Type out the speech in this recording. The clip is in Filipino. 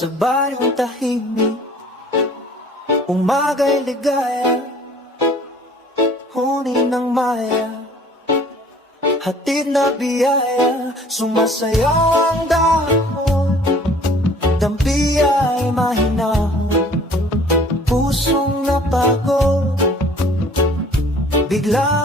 Sa baryong tahimik, umaga'y ligaya, huni ng maya, hatid na biyaya. Sumasayaw ang dahon, dampi ay mahinahon, pusong napagod, bigla